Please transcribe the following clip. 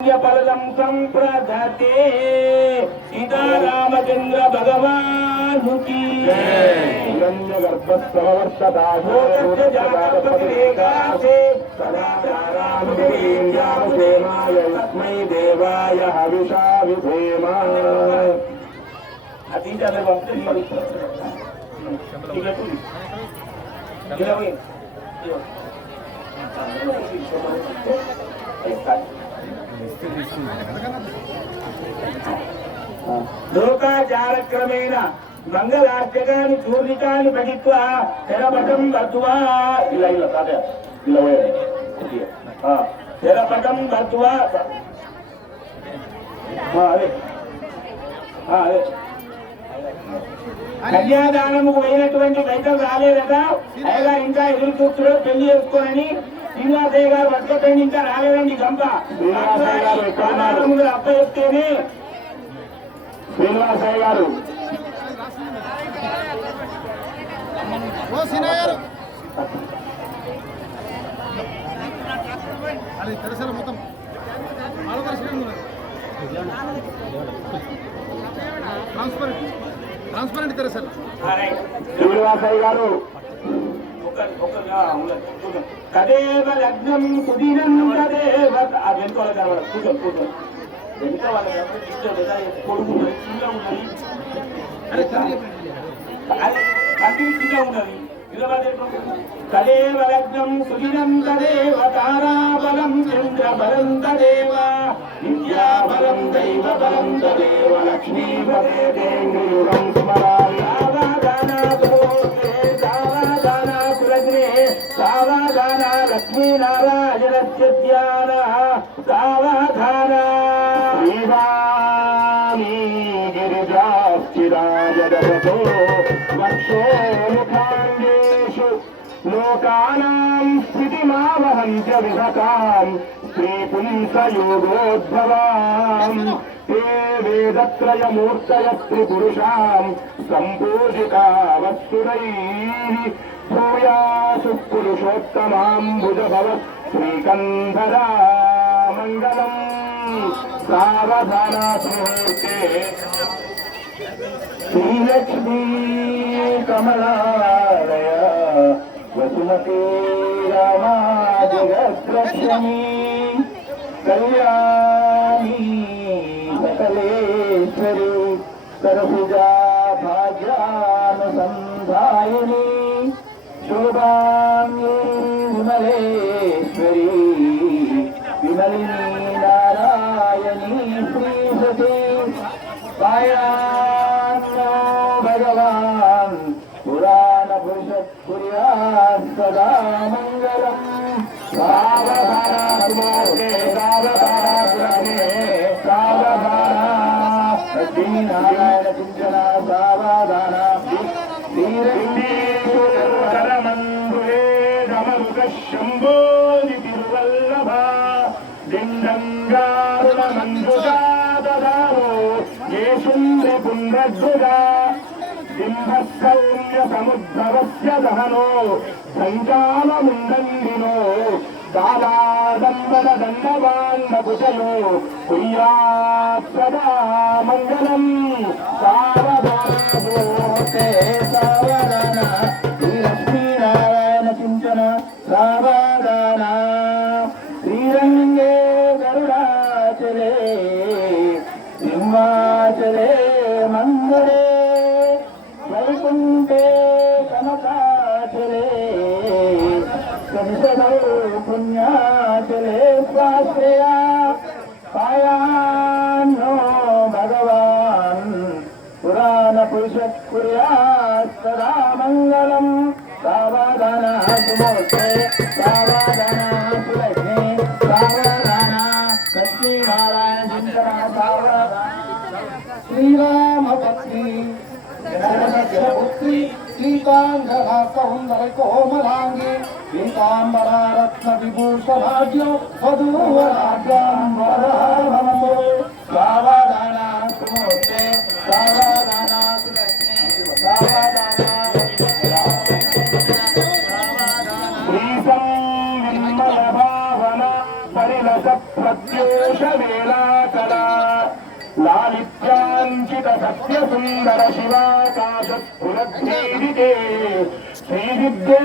फलम संप्रदते सीतारामचंद्र भगवान की देवाय हविषा विधेम लोकाचारक्रमेण मंगलार्चकानि चूर्णिकानि पठित्वा तेरपटं दत्त्वा इला तादे इला तेरपटं दत्त्वा अरे కన్యాదానముకు పోయినటువంటి రైతులు రాలేదట అయ్యగారు ఇంకా ఎదురు చూస్తున్నారు పెళ్లి చేసుకోనని శ్రీనివాసయ్య గారు పట్టుకొని ఇంకా రాలేదండి గంప అప్ప చెప్తేనే శ్రీనివాసయ్య గారు మొత్తం ట్రాన్స్పరెంట్ తెరసారు శ్రీనివాసయ్య గారు తదేవ లగ్నం సుదీనం తదేవ వెనుకోవాలి కావాలి కూర్చొని కూర్చొని వెనుక వాళ్ళ కొడుకు ఉన్నది చిన్నగా ఉన్నది కంటిని చిన్నగా ఉన్నది తదేవ లగ్నం సుదీనం తదేవ తారాబలం చంద్రబలం తదేవ విద్యాబలం దైవబలం తదేవ లక్ష్మీపదే దేంద్రయుగం స్మరామి సావధాన లక్ష్మీనారాయణస్య ధ్యాన సావధాన శ్రీవాణీ గిరిజాస్థిరాజగతో వక్షో ముఖాంగేషు లోకానాం స్థితిమావహంత్య విహతాం శ్రీపుంసయోగోద్భవాం ते वेदत्रयमूर्तय त्रिपुरुषां सम्पूजिता वत्सुरैः भूयासु पुरुषोत्तमाम्बुजभव श्रीकन्धरा मङ्गलम् सावधानास्मुहूर्ते श्रीलक्ष्मी कमलालय वसुमती रामा जगद्रक्षणी कल्याणी सकलेश्वरी सरभुजा भाग्यानुसन्धायिनी शोभाङ्गी विमलेश्वरी विमलिनी नारायणी श्रीसती पायान्नो भगवान् पुराणपुरुष कुर्यात् सदा मङ्गलम् सावधानात्मार्गे नारायण चिंतन सावधान करमंदुरे रमरुक शंभोजि तिरुवल्लभ दिंडंगारुण मंजुषा ददारो ये शुंद्रि पुण्यध्वजा बिंबस्कौम्य समुद्भवस्य दहनो संकालमुण्डन्दिनो दालादम्बन दण्डवान्नकुशयो कुर्यात् सदा मङ्गलम् सावधानोऽते सावधान श्रीलक्ष्मीनारायण चिन्तन सावधान श्रीरङ्गे गरुडाचले सिंहाचले मङ्गले वैकुण्ठे कनकाचले संसदौ पुण्याचले स्वाश्रया पायान्नो भगवान् पुराणपुरुष कुर्यात् सदा मङ्गलम् सावधानः सुमूर्ते सावधानः सुलक्ष्मी सावधानः लक्ष्मीनारायण चिन्तन सावधानः श्रीरामपत्नी जनकपुत्री सीतांगना सौंदर्य कोमलांगी पीतांबरा रत्न विभूषणाढ्यो वधूवराभ्याम्बरहारमो सावधाना सुमूर्ते सावधाना सुलक्ष्मी सावधाना श्रीसं विमल भावना परिलस प्रत्योष వేళాకళ లాలిత్యాంకిత సత్య సుందర శివాకాశ పురద్ధీరితే శ్రీవిద్యే